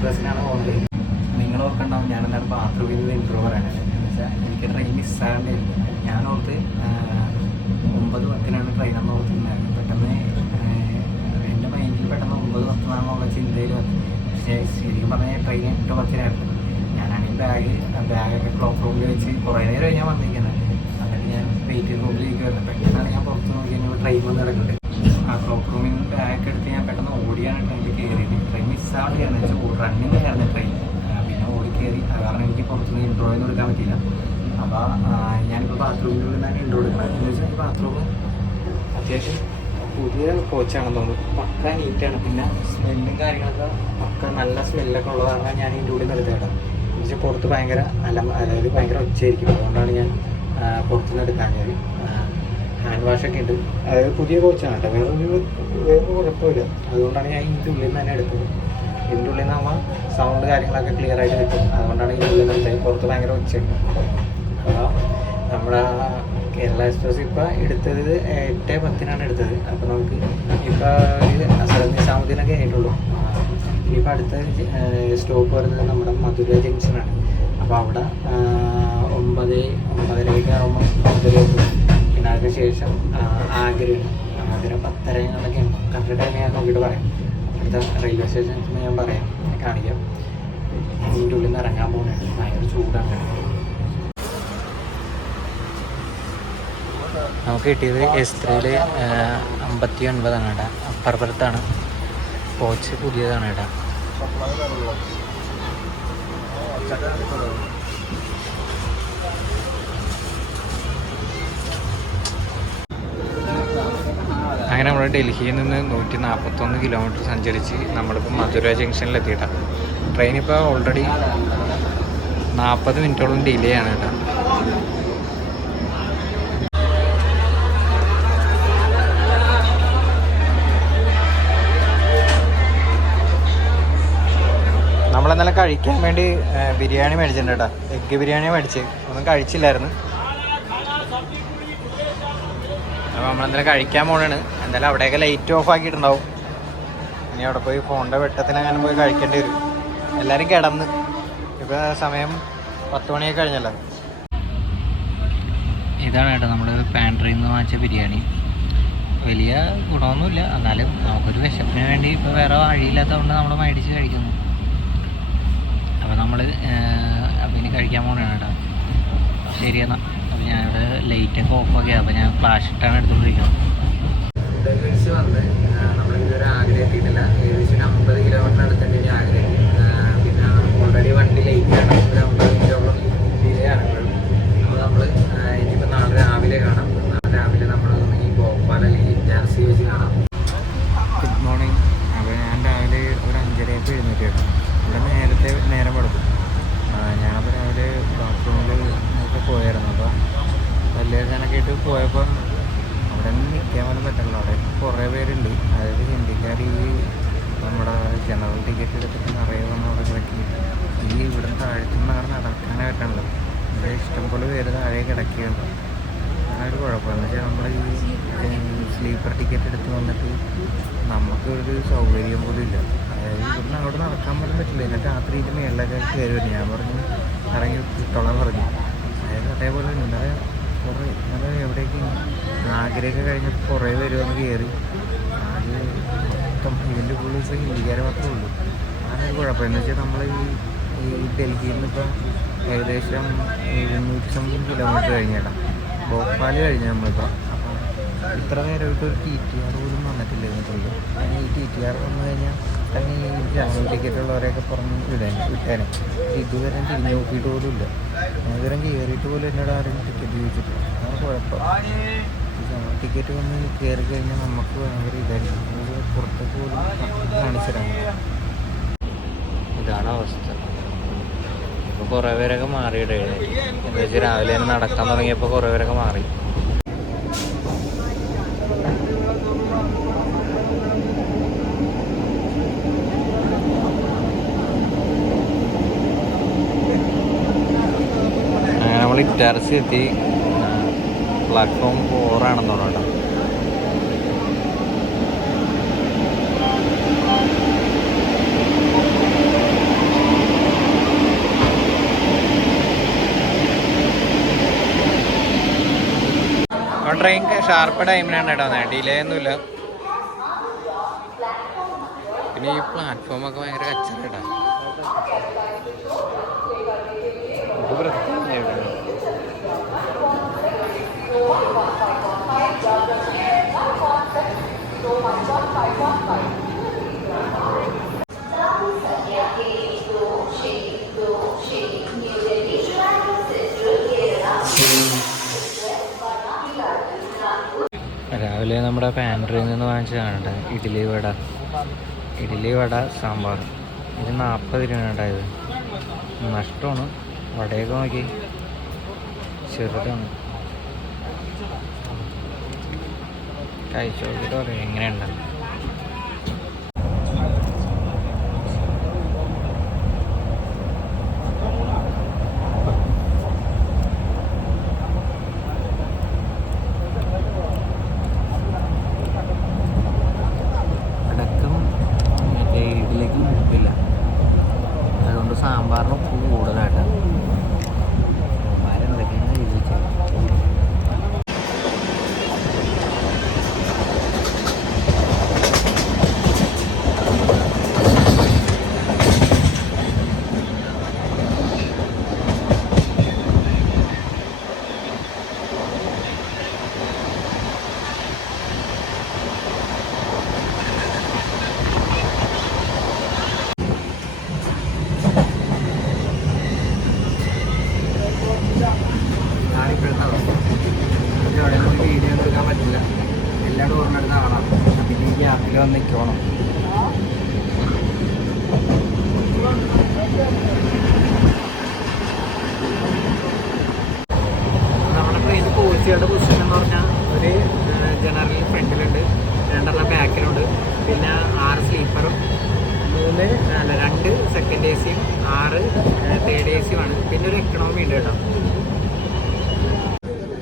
കേരള എക്സ്പ്രസ്സിനാണ് പോകുന്നത് ഒന്നും എടുക്കാൻ പറ്റിയില്ല. അപ്പോൾ ഞാനിപ്പോൾ ബാത്റൂമിൽ നിന്നാണ് ഇൻട്രോ എടുക്കുന്നത് എന്ന് വെച്ചാൽ ഈ ബാത്റൂം അത്യാവശ്യം പുതിയ കോച്ചാണെന്ന് തോന്നുന്നു. പക്ക നീറ്റാണ് പിന്നെ സ്മെല്ലും കാര്യങ്ങളൊക്കെ പക്ക നല്ല സ്മെല്ലൊക്കെ ഉള്ളതാണ് ഞാൻ ഇതിന്റെ ഉള്ളിൽ നിർത്തിയിടാം എന്ന് വെച്ചാൽ പുറത്ത് ഭയങ്കര അല അതായത് ഭയങ്കര ഒച്ചയായിരിക്കും. അതുകൊണ്ടാണ് ഞാൻ പുറത്തുനിന്ന് എടുക്കാൻ ഞാൻ ഹാൻഡ് വാഷൊക്കെ ഉണ്ട് അതായത് പുതിയ കോച്ചാണ് കേട്ടോ. വേറൊരു വേറൊരു കുഴപ്പമില്ല. അതുകൊണ്ടാണ് ഞാൻ ഇതിന്റെ ഉള്ളിൽ നിന്ന് തന്നെ എടുത്തത്. ഇതിന്റെ ഉള്ളിൽ നിന്നാകുമ്പോൾ സൗണ്ട് കാര്യങ്ങളൊക്കെ ക്ലിയർ ആയിട്ട് കിട്ടും. അതുകൊണ്ടാണ് ഇതിന്റെ ഉള്ളിൽ നിർത്തിയത് പുറത്ത് ഭയങ്കര ഉച്ച അപ്പോൾ നമ്മുടെ കേരള എക്സ്പ്രസ് ഇപ്പോൾ എടുത്തത് എട്ട് പത്തിനാണ് എടുത്തത്. അപ്പോൾ നമുക്ക് ഇപ്പോൾ ഒരു അസറ നിസാമുദ്ദീനൊക്കെ ആയിട്ടുള്ളൂ ഇനിയിപ്പോൾ അടുത്ത സ്റ്റോപ്പ് വരുന്നത് നമ്മുടെ മധുര ജംഗ്ഷനാണ് അപ്പോൾ അവിടെ ഒമ്പത് ഒമ്പതരയ്ക്ക് മധുര എത്തും റെയിൽവേ സ്റ്റേഷനിൽ ഞാൻ പറയാം. കാണിക്കാം. ഇതിന്റെ ഉള്ളിൽ നിന്ന് ഇറങ്ങാൻ പോകുന്നുണ്ട്. ഭയങ്കര ചൂടാണ്. നമുക്ക് കിട്ടിയത് എസ്ത്രയിൽ അമ്പത്തി ഒൻപതാണ് കേട്ടോ അപ്പറപ്പുറത്താണ് കോച്ച് പുതിയതാണ് കേട്ടോ ഡൽഹിയിൽ നിന്ന് നൂറ്റി നാൽപ്പത്തൊന്ന് കിലോമീറ്റർ സഞ്ചരിച്ച് നമ്മളിപ്പോൾ മധുര ജംഗ്ഷനിലെത്തിയിട്ടാണ് ട്രെയിൻ ഇപ്പോൾ ഓൾറെഡി നാൽപ്പത് മിനിറ്റോളം ഡിലേ ആണ് കേട്ടോ. നമ്മളെന്നാലും കഴിക്കാൻ വേണ്ടി ബിരിയാണി മേടിച്ചിട്ടുണ്ട് കേട്ടോ. എഗ്ഗ് ബിരിയാണി മേടിച്ച്. ഒന്നും കഴിച്ചില്ലായിരുന്നു. അപ്പോൾ നമ്മളെന്തായാലും കഴിക്കാൻ പോണാണ്. എന്തായാലും അവിടെയൊക്കെ ലൈറ്റ് ഓഫ് ആക്കിയിട്ടുണ്ടാവും. ഇനി അവിടെ പോയി ഫോണിന്റെ വെട്ടത്തിന് അങ്ങനെ പോയി കഴിക്കേണ്ടി വരും. എല്ലാവരും കിടന്ന്. ഇപ്പോൾ സമയം പത്ത് മണിയൊക്കെ കഴിഞ്ഞല്ലോ. ഇതാണ് കേട്ടോ നമ്മുടെ പാൻട്രിയിൽ നിന്ന് വാങ്ങിച്ച ബിരിയാണി. വലിയ ഗുണമൊന്നുമില്ല. എന്നാലും നമുക്കൊരു വിശപ്പിന് വേണ്ടി ഇപ്പോൾ വേറെ വഴിയില്ലാത്തതുകൊണ്ട് നമ്മൾ മേടിച്ച് കഴിക്കുന്നു. അപ്പോൾ നമ്മൾ അപ്പോൾ ഇനി കഴിക്കാൻ പോകണതാണ് കേട്ടോ. ശരി എന്നാൽ അപ്പോൾ ഞാനിവിടെ ലൈറ്റൊക്കെ ഓഫാക്കി അപ്പോൾ ഞാൻ ഫ്ലാഷ് ഇട്ടാണ് എടുത്തുകൊണ്ടിരിക്കുന്നത് ഡൽഹിച്ച് വന്ന് നമ്മളിതുവരെ ആഗ്രഹം എത്തിയിട്ടില്ല ഏകദേശം ഒരു അമ്പത് കിലോമീറ്റർ അടുത്തുണ്ട് ഇനി ആഗ്രഹം പിന്നെ ഓൾറെഡി വണ്ടി ലേറ്റ് ആണ് ഒരു അമ്പത് കിലോമീറ്റർ ഡിലേ ആണ് അപ്പോൾ നമ്മൾ ഇനിയിപ്പോൾ നാളെ രാവിലെ കാണാം നാളെ രാവിലെ നമ്മൾ ഈ ഭോപ്പാൽ അല്ലെങ്കിൽ ഇറ്റാർസി വെച്ച് കാണാം ഗുഡ് മോർണിംഗ് അപ്പോൾ ഞാൻ രാവിലെ ഒരു അഞ്ചരയൊക്കെ എഴുന്നേറ്റ് കേട്ടോ ഇവിടെ നേരത്തെ നേരം എടുക്കും ഞാനപ്പോൾ രാവിലെ ബാത്റൂമിൽ ഒക്കെ പോയായിരുന്നു അപ്പോൾ പല്ലേക്കാനൊക്കെ ആയിട്ട് പോയപ്പം അവിടെ നിന്ന് നിൽക്കാൻ പോലും പറ്റില്ല അവിടെ കുറേ പേരുണ്ട് അതായത് ഹിന്ദിക്കാർ ഈ നമ്മുടെ ജനറൽ ടിക്കറ്റ് എടുത്തിട്ട് നിറയെ വന്ന് അവിടെ കിടക്കി ഈ ഇവിടെ താഴ്ത്തുന്ന അവിടെ നടക്കാനേ പറ്റണല്ലോ ഇവിടെ ഇഷ്ടംപോലെ പേര് താഴെ കിടക്കുകയുണ്ട് അങ്ങനെ ഒരു കുഴപ്പമെന്ന് വെച്ചാൽ നമ്മൾ ഈ സ്ലീപ്പർ ടിക്കറ്റ് എടുത്ത് വന്നിട്ട് നമുക്കൊരു സൗകര്യം പോലും ഇല്ല അതായത് ഇവിടുന്ന് അങ്ങോട്ട് നടക്കാൻ പോലും പറ്റില്ല എന്നിട്ട് രാത്രി ഇത് കയറി വരും ഞാൻ പറഞ്ഞു. ഇറങ്ങി തൊള്ളാൻ പറഞ്ഞു. അതായത് അതേപോലെ ഇന്നലെ കുറേ ഇന്നലെ എവിടേക്ക് ആഗ്രഹമൊക്കെ കഴിഞ്ഞപ്പോൾ കുറേ പേര് വന്ന് കയറി. അത് മൊത്തം ഇതിന്റെ ഇപ്പോൾ ഹിന്ദിക്കാരെ മാത്രമേ ഉള്ളൂ. ഒരു കുഴപ്പം. എന്ന് വെച്ചാൽ നമ്മൾ ഈ ഈ ഡൽഹിയിൽ നിന്ന് ഇപ്പം ഏകദേശം എഴുന്നൂറ്റി സംതിങ് കിലോമീറ്റർ കഴിഞ്ഞേട്ടാ. ഭോപ്പാൽ കഴിഞ്ഞ നമ്മളിപ്പോൾ അപ്പം ഇത്ര നേരമായിട്ട് ഒരു ടി ടി ആർ പോലും വന്നിട്ടില്ല ഇതിനുള്ളിൽ ഈ ടി ടി ആർ വന്നു കഴിഞ്ഞാൽ തന്നെ ഈ ടിക്കറ്റ് ഉള്ളവരെയൊക്കെ പറഞ്ഞ് വിടാൻ വിട്ടേനെ ഇതുവരെ തിരിഞ്ഞു നോക്കിയിട്ട് പോലും ഇല്ല. അതുവരം കയറിയിട്ട് പോലും എന്നോട് ആരും ടിക്കറ്റ് ചോദിച്ചിട്ടില്ല. അതാണ് കുഴപ്പം. ജനറൽ ടിക്കറ്റ് വന്ന് കയറി കഴിഞ്ഞാൽ നമുക്ക് ഭയങ്കര ഇതായിരിക്കും. നമുക്ക് പുറത്തേക്ക് പോലും കാണിച്ചിരുന്നു ഇതാണ് അവസ്ഥ. ഇപ്പോൾ കുറേ പേരൊക്കെ മാറിയിട്ടുണ്ട് എന്താ വെച്ചാൽ രാവിലെ തന്നെ നടക്കാൻ തുടങ്ങിയപ്പോൾ കുറേ പേരൊക്കെ മാറി. ടെറസ് എത്തി. പ്ലാറ്റ്ഫോം ഓറാണെന്ന് തോന്നുന്നു ട്രെയിൻ ഷാർപ്പ് ടൈമിനാണ് കേട്ടോ ഡിലേ ഒന്നുമില്ല. പിന്നെ ഈ പ്ലാറ്റ്ഫോമൊക്കെ ഭയങ്കര കച്ചറ രാവിലെ നമ്മുടെ പാൻട്രിയിൽ നിന്ന് വാങ്ങിച്ചതാണ് ഇഡ്ഡലി വട. ഇഡ്ഡലി വട സാമ്പാർ. ഇത് നാൽപ്പത് രൂപയാണ് ഉണ്ടായത് നഷ്ടമാണ്. വടയൊക്കെ നോക്കി. ചെറുതാണ്. കഴിച്ചു നോക്കിയിട്ട് പറയാം. എങ്ങനെയുണ്ടാവും അടക്കം മറ്റേ ഇതിലേക്ക് ഉപ്പില്ല അതുകൊണ്ട് സാമ്പാറിന് ഉപ്പ് കൂടുതലായിട്ട് എന്തൊക്കെയാണ് ചോദിച്ചത് ഞാനിപ്പോഴത്തെ അവസ്ഥ നമുക്ക് അവിടെ നിന്ന് വീഡിയോ ഒന്നും എടുക്കാൻ പറ്റില്ല എല്ലാവരും ഓർമ്മ കാണാം പിന്നെ ഈ ഗ്യാപ്പിൽ വന്ന് നിൽക്കണം നമ്മളിപ്പോൾ ഇത് കോച്ചിയുടെ പൊസിഷൻ എന്ന് പറഞ്ഞാൽ ഒരു ജനറൽ ഫ്രണ്ടിലുണ്ട് രണ്ടെണ്ണം ബാക്കിലുണ്ട് പിന്നെ ആറ് സ്ലീപ്പറും മൂന്ന് അല്ല രണ്ട് സെക്കൻഡ് എ സിയും ആറ് തേർഡ് എ സിയുമാണ് പിന്നെ ഒരു എക്കണോമി ഉണ്ട് കേട്ടോ.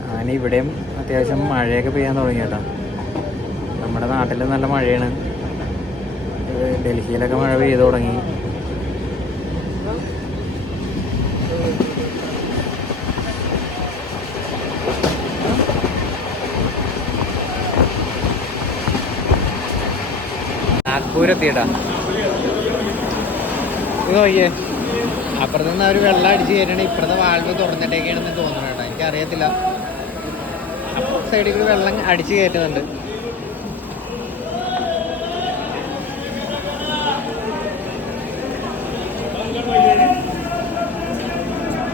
അങ്ങനെ ഇവിടെയും അത്യാവശ്യം മഴയൊക്കെ പെയ്യാൻ തുടങ്ങി കേട്ടോ. നമ്മുടെ നാട്ടിൽ നല്ല മഴയാണ്. ഡൽഹിയിലൊക്കെ മഴ പെയ്തു തുടങ്ങി. നാഗ്പൂർ എത്തിയട്ടാ ഇത് നോക്കിയേ. അപ്പുറത്ത് നിന്ന് അവർ വെള്ളം അടിച്ച് കയറിയാണ്. ഇപ്പുറത്തെ വാൾവ് തുറന്നിട്ടേക്കാണെന്ന് തോന്നുന്നു കേട്ടോ. എനിക്കറിയത്തില്ല. സൈഡിൽ വെള്ളം അടിച്ച് കയറ്റുന്നുണ്ട്.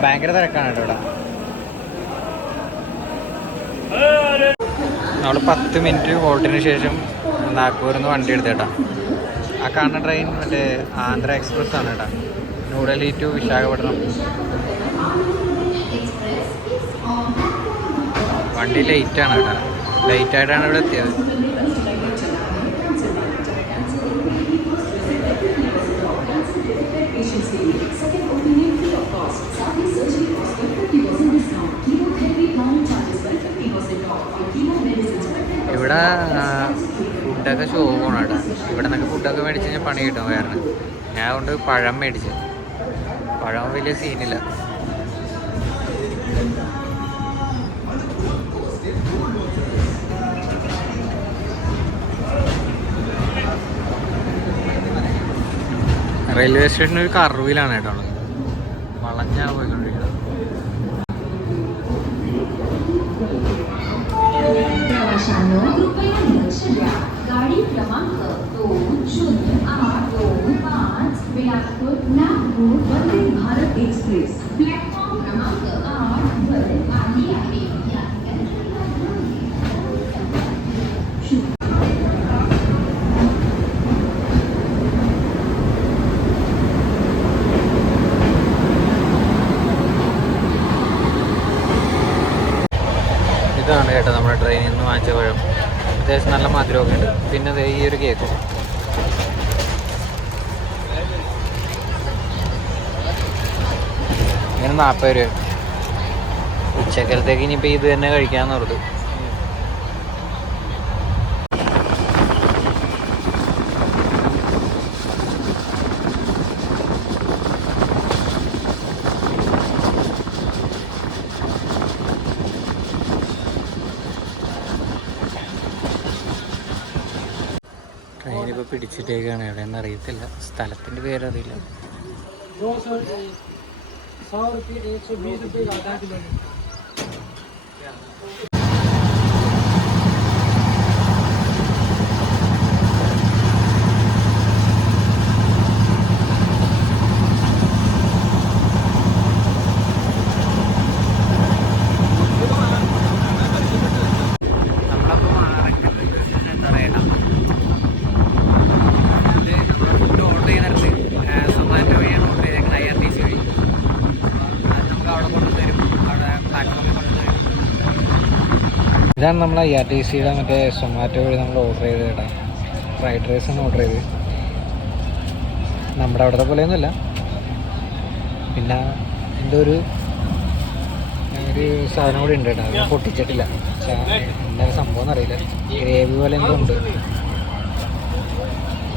ഭയങ്കര തിരക്കാണ് കേട്ടോ ഇവിടെ. നമ്മൾ പത്ത് മിനിറ്റ് ഹോൾട്ടിന് ശേഷം നാഗ്പൂരിൽ നിന്ന് വണ്ടി എടുത്തേട്ടാ. ആ കാണുന്ന ട്രെയിൻ മറ്റേ ആന്ധ്ര എക്സ്പ്രസ് ആണ് കേട്ടോ. ന്യൂഡൽഹി ടു വിശാഖപട്ടണം. വണ്ടി ലൈറ്റ് ആണ് കേട്ടോ. ലേറ്റ് ആയിട്ടാണ് ഇവിടെ എത്തിയത്. ഇവിടെ ഫുഡൊക്കെ ശോകമാണ് കേട്ടോ. ഇവിടെ നിന്നൊക്കെ ഫുഡൊക്കെ മേടിച്ച് കഴിഞ്ഞാൽ പണി കിട്ടും വേറെ. ഞാൻ കൊണ്ട് പഴം മേടിച്ച്. പഴം വലിയ സീനില്ല റെയിൽവേ സ്റ്റേഷൻ ഒരു കർവിലാണ് കേട്ടോ ഉള്ളത് വളഞ്ഞാ പോയിക്കൊണ്ടിരിക്കുന്നത് प्रवाशांनो कृपया लक्ष द्या गाडी क्रमांक दोन शून्य आठ दोन पाच बिलासपूर नागपूर each please. നാൽപ്പത് രൂപ ഉച്ചക്കലത്തേക്ക് ഇനിയിപ്പോൾ ഇത് തന്നെ കഴിക്കാമെന്ന് പറഞ്ഞു പിടിച്ചിട്ടേക്കാണ് എവിടെയെന്ന് അറിയത്തില്ല. സ്ഥലത്തിന്റെ പേരറിയില്ല. सौ सौ रुपये एक सौ बीस रुपये का आधा किलोमीटर ഇതാണ് നമ്മൾ ഐ ആർ ടി സിയുടെ മറ്റേ സൊമാറ്റോ വഴി നമ്മൾ ഓർഡർ ചെയ്ത് കേട്ടാ. ഫ്രൈഡ് റൈസ് ആണ് ഓർഡർ ചെയ്ത് നമ്മുടെ അവിടുത്തെ പോലെയൊന്നുമല്ല. പിന്നെ എന്റെ ഒരു ഒരു സാധനം കൂടി ഉണ്ട് കേട്ടോ. അത് പൊട്ടിച്ചിട്ടില്ല. എന്താ സംഭവം എന്നറിയില്ല ഗ്രേവി പോലെ എന്തോ ഉണ്ട്.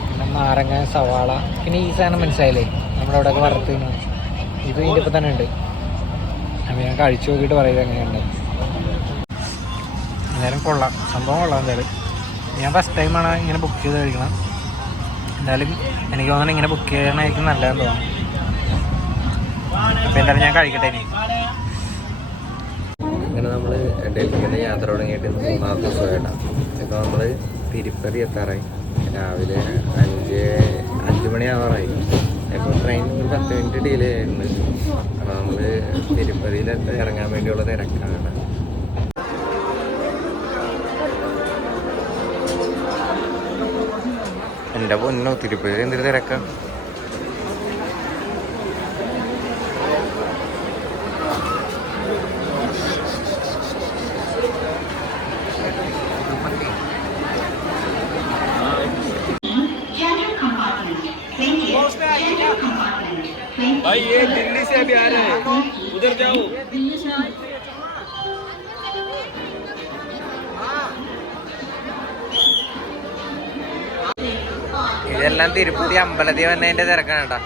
പിന്നെ നാരങ്ങ സവാള. പിന്നെ ഈ സാധനം മനസ്സിലായില്ലേ? നമ്മുടെ അവിടെയൊക്കെ വറുത്ത് ഇത് ഇതിന്റെ ഇപ്പം തന്നെ ഉണ്ട്. അപ്പം ഞാൻ കഴിച്ചു നോക്കിയിട്ട് പറയുന്നത് എങ്ങനെയുണ്ട്. എന്തായാലും കൊള്ളാം. സംഭവം കൊള്ളാം എന്തായാലും. ഞാൻ ഫസ്റ്റ് ടൈമാണ് ഇങ്ങനെ ബുക്ക് ചെയ്ത് കഴിക്കണം എന്തായാലും എനിക്ക് തോന്നുന്നു ഇങ്ങനെ ബുക്ക് ചെയ്യണമായിരിക്കും നല്ലതെന്ന് തോന്നുന്നു. അപ്പോൾ എന്തായാലും ഞാൻ കഴിക്കട്ടെ ഇനി. അങ്ങനെ നമ്മൾ ഡൽഹിയിൽ യാത്ര തുടങ്ങിയിട്ട് മൂന്നാമത്തെ ദിവസമായിട്ടാണ് ഇപ്പോൾ നമ്മൾ തിരുപ്പതി എത്താറായി. രാവിലെ അഞ്ച് അഞ്ച് മണിയാവാറായി ഇപ്പോൾ ട്രെയിൻ പത്ത് മിനിറ്റ് ഡിലേ ആയിട്ടുണ്ട്. അപ്പോൾ നമ്മൾ തിരുപ്പതിയിലെത്താൻ ഇറങ്ങാൻ വേണ്ടിയുള്ള തിരക്കാണ് എൻ്റെ പൊന്നോ തിരുപ്പതിയിൽ എന്തൊരു തിരക്കാണ് General compartment. Thank you. General compartment. Thank भाई ये दिल्ली से अभी आ रहे हैं उधर जाओ ഇതെല്ലാം തിരുപ്പതി അമ്പലത്തിൽ വന്നതിന്റെ തിരക്കാണ് കേട്ടോ.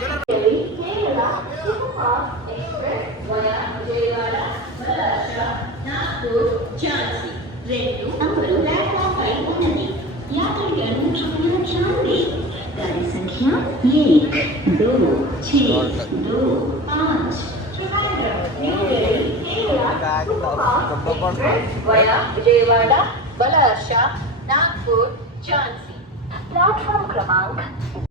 Vijayawada Balharshah Nagpur Jhansi platform trabalho.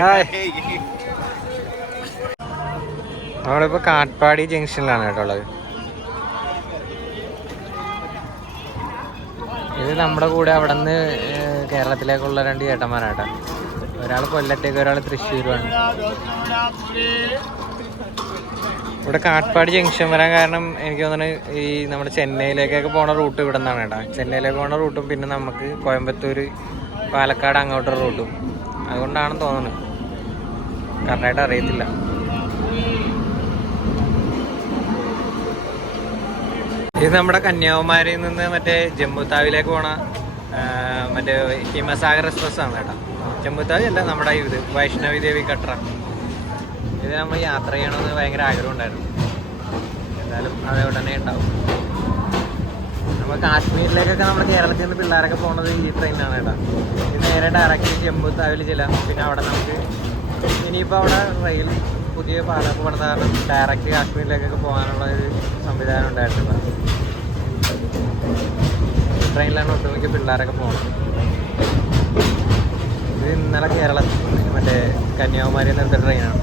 നമ്മളിപ്പോ കാട്ട്പാടി ജംഗ്ഷനിലാണ് കേട്ടോ ഇത് നമ്മുടെ കൂടെ അവിടെ നിന്ന് കേരളത്തിലേക്കുള്ള രണ്ട് ചേട്ടന്മാരാട്ടോ. ഒരാൾ കൊല്ലത്തേക്ക് ഒരാൾ തൃശ്ശൂരുമാണ് ഇവിടെ കാട്ട്പാടി ജംഗ്ഷൻ വരാൻ കാരണം എനിക്ക് തോന്നുന്നത് ഈ നമ്മുടെ ചെന്നൈയിലേക്കൊക്കെ പോണ റൂട്ട് ഇവിടെ നിന്നാണ് കേട്ടോ. ചെന്നൈയിലേക്ക് പോണ റൂട്ടും പിന്നെ നമുക്ക് കോയമ്പത്തൂർ പാലക്കാട് അങ്ങോട്ടുള്ള റൂട്ടും. അതുകൊണ്ടാണെന്ന് തോന്നുന്നത് കറക്റ്റായിട്ട് അറിയത്തില്ല. ഇത് നമ്മുടെ കന്യാകുമാരിയിൽ നിന്ന് മറ്റേ ജമ്മുത്താവിലേക്ക് പോണ മറ്റേ ഹിമസാഗർ എക്സ്പ്രസ് ആണ് കേട്ടോ. ജമ്മുത്താവി അല്ല നമ്മുടെ ഇത് വൈഷ്ണവി ദേവി കട്ടറ. ഇത് നമ്മൾ യാത്ര ചെയ്യണമെന്ന് ഭയങ്കര ആഗ്രഹം ഉണ്ടായിരുന്നു. എന്തായാലും അത് ഉടനെ ഉണ്ടാവും. നമ്മൾ കാശ്മീരിലേക്കൊക്കെ നമ്മുടെ കേരളത്തിൽ നിന്ന് പിള്ളേരൊക്കെ പോകുന്നത് ഈ ട്രെയിനാണ് കേട്ടോ. ഇത് നേരെ ഡയറക്റ്റ് ജമ്മുത്താവിൽ ചെല്ലാം. പിന്നെ അവിടെ നമുക്ക് ഇനിയിപ്പോൾ അവിടെ റെയിൽ പുതിയ പാലൊക്കെ പണിത കാരണം ഡയറക്റ്റ് കാശ്മീരിലേക്കൊക്കെ പോകാനുള്ള ഒരു സംവിധാനം ഉണ്ടായിട്ടുണ്ട്. ട്രെയിനിലാണ് ഒട്ടുമിക്ക പിള്ളേരൊക്കെ പോകുന്നത് ഇത് ഇന്നലെ കേരളത്തിൽ നിന്ന് മറ്റേ കന്യാകുമാരി എടുത്ത ട്രെയിനാണ്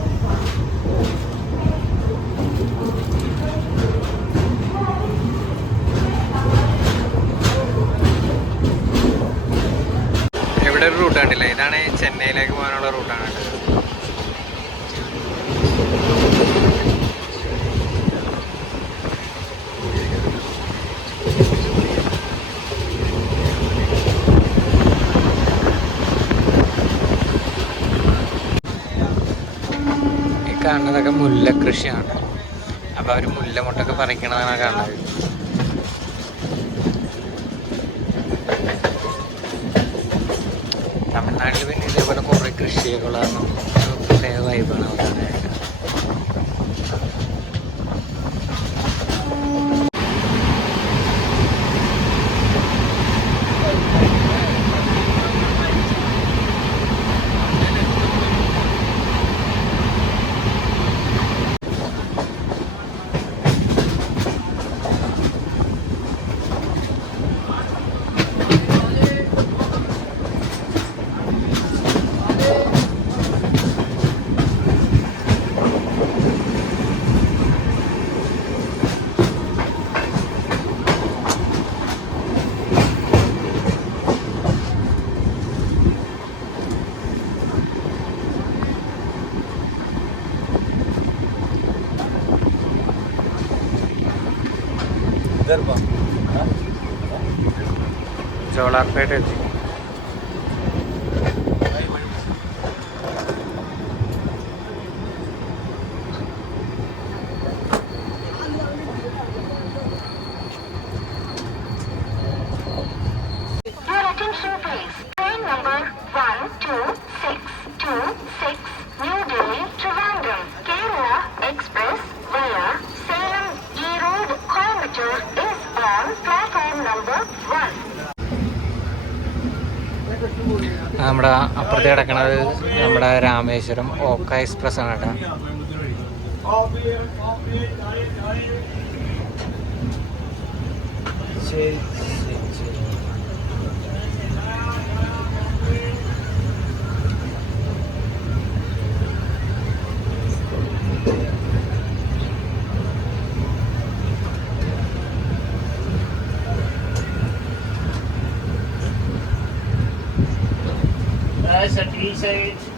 ഇവിടെ ഒരു റൂട്ട് കണ്ടില്ല? ഇതാണ് ചെന്നൈയിലേക്ക് പോകാനുള്ള റൂട്ടാണ് കാണുന്നതൊക്കെ മുല്ല കൃഷിയാണ്. അപ്പൊ അവർ മുല്ലമുട്ടൊക്കെ പറിക്കണതാണ് കാണുന്നത്. തമിഴ്നാട്ടിൽ പിന്നെ ഇതേപോലെ കുറെ കൃഷികളാണ്. പ്രത്യേക വൈബാണ് അവിടെ. জলাপেটে അപ്പുറത്ത് കിടക്കുന്നത് നമ്മുടെ രാമേശ്വരം ഓക്ക എക്സ്പ്രസ് ആണ് Nice us at B-Sage.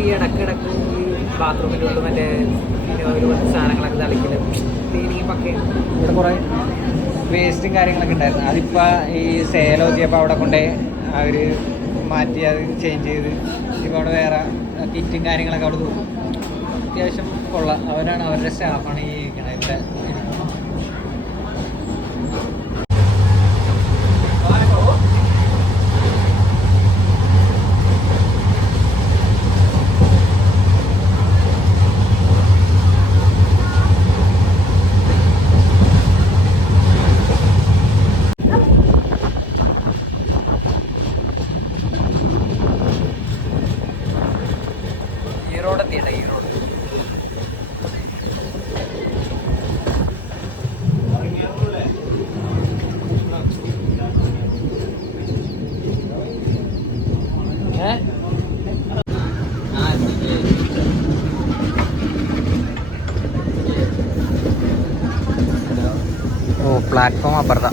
ഈ ഇടയ്ക്കിടയ്ക്ക് ഈ ബാത്റൂമിന്റെ ഉള്ളിൽ മറ്റേ ഒരു സാധനങ്ങളൊക്കെ തളിക്കലും ക്ലീനിങ് പക്കെ ഇവിടെ കുറേ വേസ്റ്റും കാര്യങ്ങളൊക്കെ ഉണ്ടായിരുന്നു. അതിപ്പോൾ ഈ സേലം നോക്കിയപ്പോൾ അവിടെ കൊണ്ടേ അവർ മാറ്റി അത് ചേഞ്ച് ചെയ്ത് ഇപ്പോൾ അവിടെ വേറെ കിറ്റും കാര്യങ്ങളൊക്കെ അവിടെ തോന്നും അത്യാവശ്യം കൊള്ളാം. അവരാണ് അവരുടെ സ്റ്റാഫാണ് ഈ ഇരിക്കണത്. ഇവിടെ ഈ റോഡ് എത്തിയിട്ട ഈ റോഡ് ഏ ഓ പ്ലാറ്റ്ഫോം അപ്പുറത്താ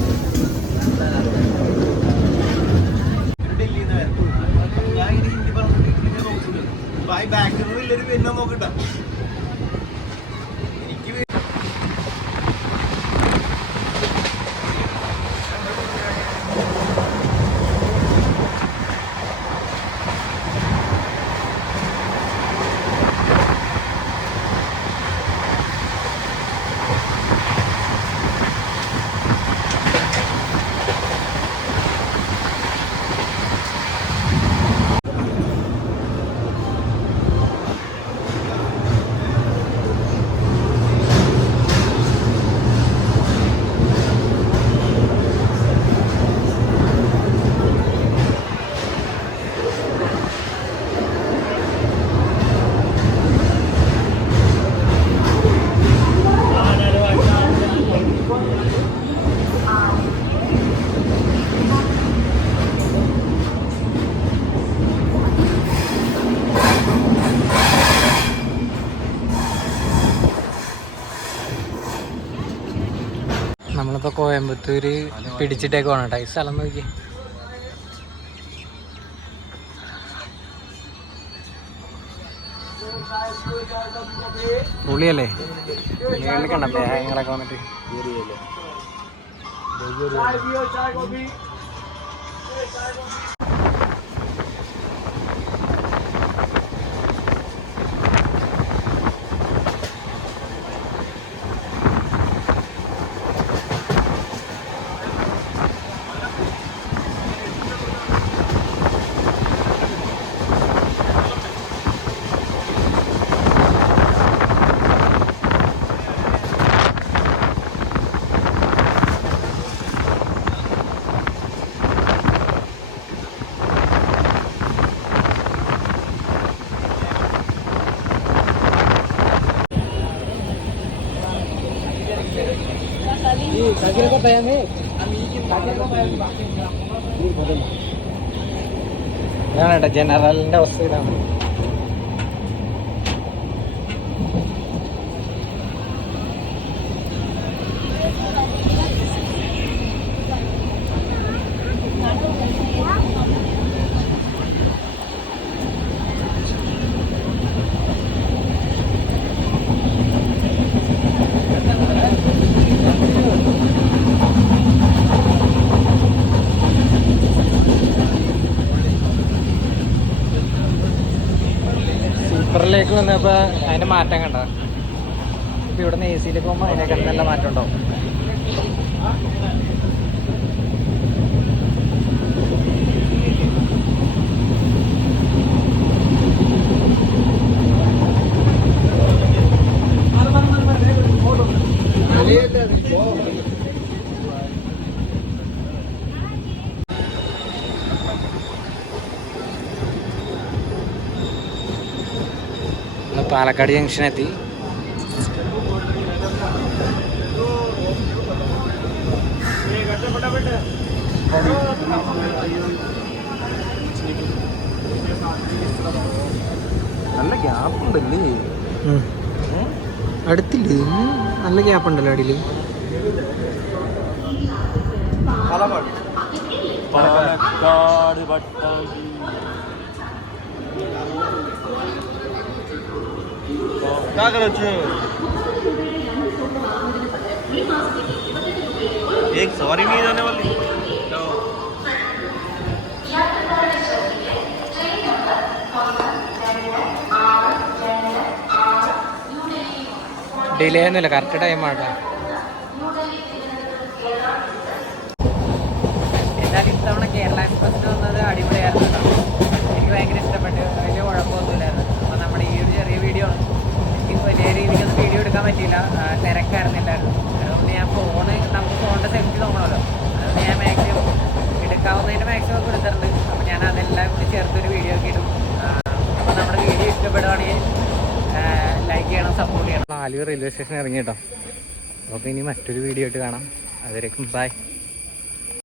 നമ്മളിപ്പോൾ കോയമ്പത്തൂര് പിടിച്ചിട്ടേക്ക് പോകണം കേട്ടോ ഈ സ്ഥലം നോക്കി. പുളിയല്ലേ? മേളിൽ കണ്ട തേങ്ങളൊക്കെ വന്നിട്ട്. ഇതാണ് കേട്ടോ ജനറലിന്റെ അവസ്ഥ ഇതാണ് സൂപ്പറിലേക്ക് അതിന്റെ മാറ്റം കണ്ടോ? ഇപ്പം ഇവിടെ നിന്ന് എ സിയിലേക്ക് പോകുമ്പോൾ അതിനൊക്കെ നല്ല മാറ്റം ഉണ്ടാവും. പാലക്കാട് ജംഗ്ഷൻ എത്തി നല്ല ഗ്യാപ്പ് ഉണ്ടല്ലേ? അടുത്തില്ലേ? നല്ല ഗ്യാപ്പ് ഉണ്ടല്ലോ അടിയിൽ പാലക്കാട്. പട്ടാമ്പി क्या करो छे एक सवारी नहीं जाने वाली ഡിലേ ഒന്നുമില്ല കറക്റ്റ് ടൈമാണ് എന്തായാലും ഇത്തവണ കേരള എടുക്കാൻ പറ്റിയില്ല. തിരക്കായിരുന്നില്ലായിരുന്നു അതുകൊണ്ട് ഞാൻ ഫോണ് നമുക്ക് ഫോണിന്റെ സെഫ്റ്റി നോക്കണമല്ലോ. അതുകൊണ്ട് ഞാൻ മാക്സിമം എടുക്കാവുന്നതിന്റെ മാക്സിമം ഒക്കെ എടുത്തിട്ടുണ്ട്. അപ്പോൾ ഞാൻ അതെല്ലാം കൂടി ചേർത്തൊരു വീഡിയോ ഒക്കെ ഇടും. അപ്പോൾ നമ്മുടെ വീഡിയോ ഇഷ്ടപ്പെടുവാണെങ്കിൽ ലൈക്ക് ചെയ്യണം സപ്പോർട്ട് ചെയ്യണം. ആലുവ റെയിൽവേ സ്റ്റേഷൻ ഇറങ്ങി കേട്ടോ. അപ്പോൾ ഇനി മറ്റൊരു വീഡിയോ ആയിട്ട് കാണാം. അതുവരേക്കും ബൈ